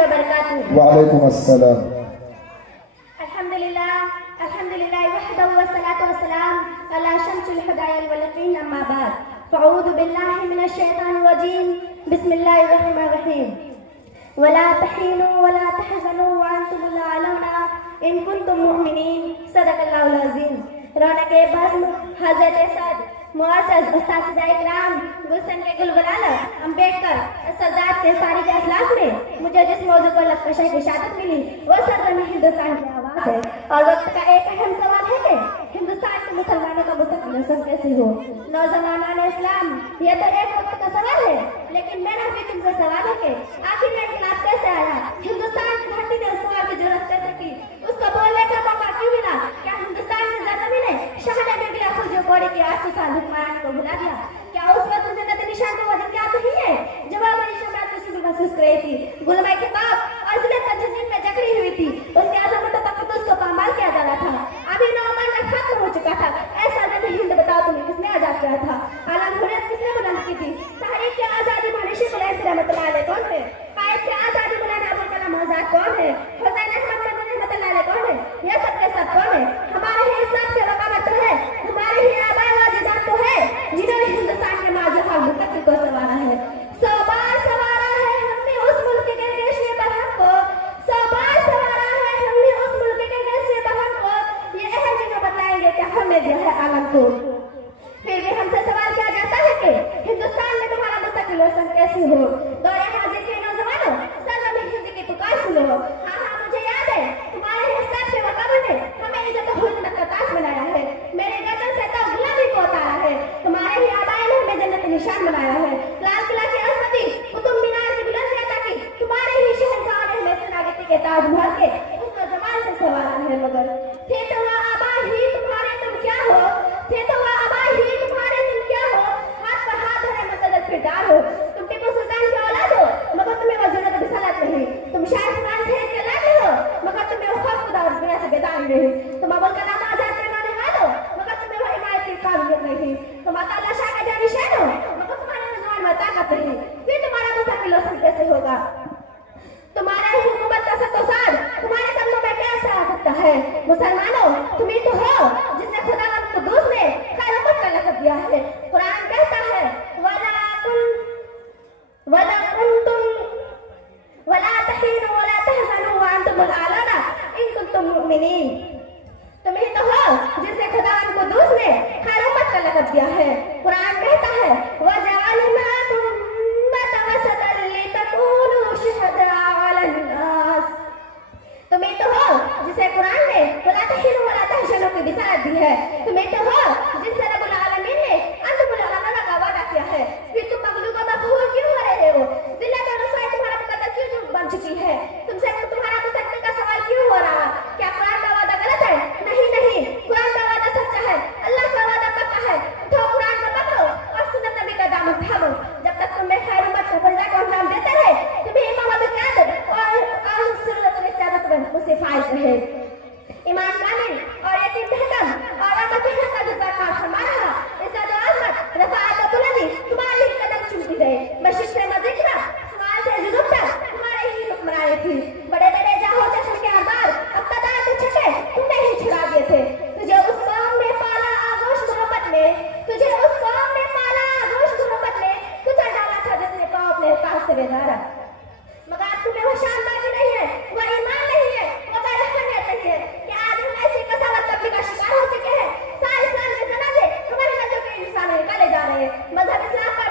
व बरकातुहू। वालेकुम अस्सलाम। अल्हम्दुलिल्लाह अल्हम्दुलिल्लाह वहदहु वस्सलातु वस्सलाम अला शम्सिल हुदायल वलकीन अम्मा बाद फ़अऊज़ु बिल्लाहि मिनश शैतानिर रजीम बिस्मिल्लाहिर रहमानिर रहीम वला तहीनु वला तहज़नु व अंतुमुल आलौना इन कुंतुम मुमिनीन सदक़ल्लाहुल अज़ीम। रौनक़े बज़्म हज़रत सद मुअज़्ज़ज़ उस्ताद-ए इकराम गुलशन के गुलबराल अम्बेडकर सरदार के सारी के इजलास में मुझे जिस मौजू को लफ्ज़ की शहादत मिली वो सरजमी हिंदुस्तान की आवाज़ है। और वक्त का एक अहम सवाल है कि हिंदुस्तान के मुसलमानों का मुस्तक़बिल रोशन कैसे हो। नौजवानान इस्लाम, ये तो एक वक्त का सवाल है, लेकिन मेरा भी तुमसे सवाल है कि आखिर ये इनकलाब कैसे आया, हिंदुस्तान की धरती ने उस सवाल की जरूरत कैसे की, उसको बोलने का मौका क्यों मिला। क्या हिंदुस्तान की ज़मीन ने शहर में गिरा खुर्जो कोड़े के 800 साल हुक्मरान को भुला दिया। क्या उस वक्त जन्नत निशान को वजन क्या नहीं है। जवाब बड़ी शमरात में शुरू महसूस कर रही थी, गुलमाई के बाप और जिले का जंजीर में जकड़ी हुई थी, उसके आज़मत तक उसको पामाल किया जा रहा था। अभी नौमान का खत्म हो चुका था। ऐसा दिन हिंद बताओ तुम्हें किसने आजाद किया था, आलम हुर्रियत किसने बुलंद की थी, तहरीक के आजादी मानिशी गुलाम रहमतुल्लाह अलैह कौन है, कायद के आजादी बुलाना अबुल कलाम आजाद कौन है, हुसैन अहमद मदनी रहमतुल्लाह अलैह कौन है, ये सब के सब कौन है। हमारे ही इस्लाम के रकाबत तो है, हमारे ही आबाए व अजदाद तो है जिन्होंने हिंदुस्तान के माजी खाल मुस्तक़बिल को संवारा है। 100 बार संवारा है हमने उस मुल्क के गेशे बरहम को, 100 बार संवारा है हमने उस मुल्क के गेशे बरहम को, ये अहम जिन्हों बताएंगे कि हमें दिया है आलम को। फिर भी हमसे सवाल किया जाता है कि हिंदुस्तान में तुम्हारा मुस्तक़बिल रोशन कैसे हो। दौरे हाजिर के नौजवानों, सरजमी हिंद की पुकार सुनो। हाँ हाँ मुझे याद है, तुम्हारे हिस्सा के वक़ाबत ने हमें इज्जत और हुर्रियत का ताज बनाया है, मेरे गर्दन से तो गुलामी को उतारा है। तुम्हारे ही आबाए ने हमें जन्नत निशान बनाया है। लाल किला की अज़मती कुतुब मीनार की बुलंदियां ताकि तुम्हारे ही शहंशाह ने हमें सनागती के ताज महल के उसको जमाल से सवारा है। मगर थे तो वह आबा ही तुम्हारे तुम क्या हो, थे तो वह आबा ही तुम्हारे तुम क्या हो, हाथ पर हाथ धरे मुतज़्ज़ल फिरदार हो। तुम टिपू सुल्तान की औलाद हो, मगर तुम्हें वह ज़रूरत बिसलत नहीं। तुम शायर कुरान से के लायक हो, मगर तुम्हें वो खौफ खुदा और दुनिया से बेदारी नहीं। तुम अबुल कलाम आजाद के नौनिहाल हो, मगर तुम्हें वह हिमायत की काबिलियत नहीं। तुम अताउल्लाह शाह का जानिशान हो, मगर तुम्हारे ज़ुबान में ताकत नहीं। फिर तुम्हारा मुस्तक़बिल रोशन कैसे होगा। तुम्हारा ही हुकूमत का सत्तोसार तुम्हारे कदमों में कैसे आ सकता है। मुसलमानों, तुम ही तो हो जिसने खुदावंद कुद्दूस ने खैर उम्मत का लक़ब दिया है। कुरान कहता है वला कुंतुम वला तहीनु वला तहज़नु व अंतुमुल आलौना इन कुंतुम मुमिनीन। तुम ही तो हो जिसने खुदावंद कुद्दूस ने खैर उम्मत का लक़ब दिया है। कुरान कहता है वजअलनाकुम उम्मतन वसतन लितकूनू शुहदाअ अलन नास। तुम ही तो हो जिसे कुरान ने वला तहीनु वला तहज़नु की बिशारत दी है। तुम ही तो हो जिससे रब्बुल आलमीन ने अंतुमुल आलौना का वादा किया है। फिर तुम मगलूब व मक़हूर क्यों हो रहे हो। ज़िल्लत और रुसवाई तुम्हारा मुक़द्दर क्यों बन चुकी है। तुमसे तुम्हारा मुस्तक़बिल का सवाल क्यों हो रहा। क्या कुरान का वादा गलत है। नहीं नहीं, कुरान का वादा सच्चा है, अल्लाह का वादा पक्का है। उठो कुरान को पकड़ो और सुन्नत नबी का दामन थामो। जब तक तुम में खैर उम्मत का फरीज़ा को अंजाम देते रहे, तुम्हें इमामत क़यादत और सुन्नत और इस्तियादत में मुझसे फाइज रहे। ईमान कामिल और यकीन महकम और अमल के हक़ का जज्बा कार फरमा रहा। इज़्ज़त और अज़मत, रफ़ाअत और बुलंदी तुम्हारे ही कदम चूमती रहे। बशीर से मज़िक्र, सवाल से जुज़ुब तक तुम्हारे ही हुक्मरानी थी। बड़े बड़े जाहो चश्म के अरबाब, इक़्तिदार के छक्के तुमने ही छुड़ा दिए थे। तुझे उस कौम में पाला आगोश मोहब्बत में, तुझे उस कौम में पाला आगोश मोहब्बत में कुचल डाला था जिसने कौम अपने पास से बेदारा। मगर तुम्हें वो शान बाकी नहीं है, वो ईमान नहीं है, वो गैर-अहमियत नहीं है कि आज हम ऐसी कसावत तबलीग का शिकार हो चुके हैं। सारे इस्लाम के जनाज़े हमारी नज़रों के इंसान निकाले जा रहे हैं। मज़हब इस्लाम पर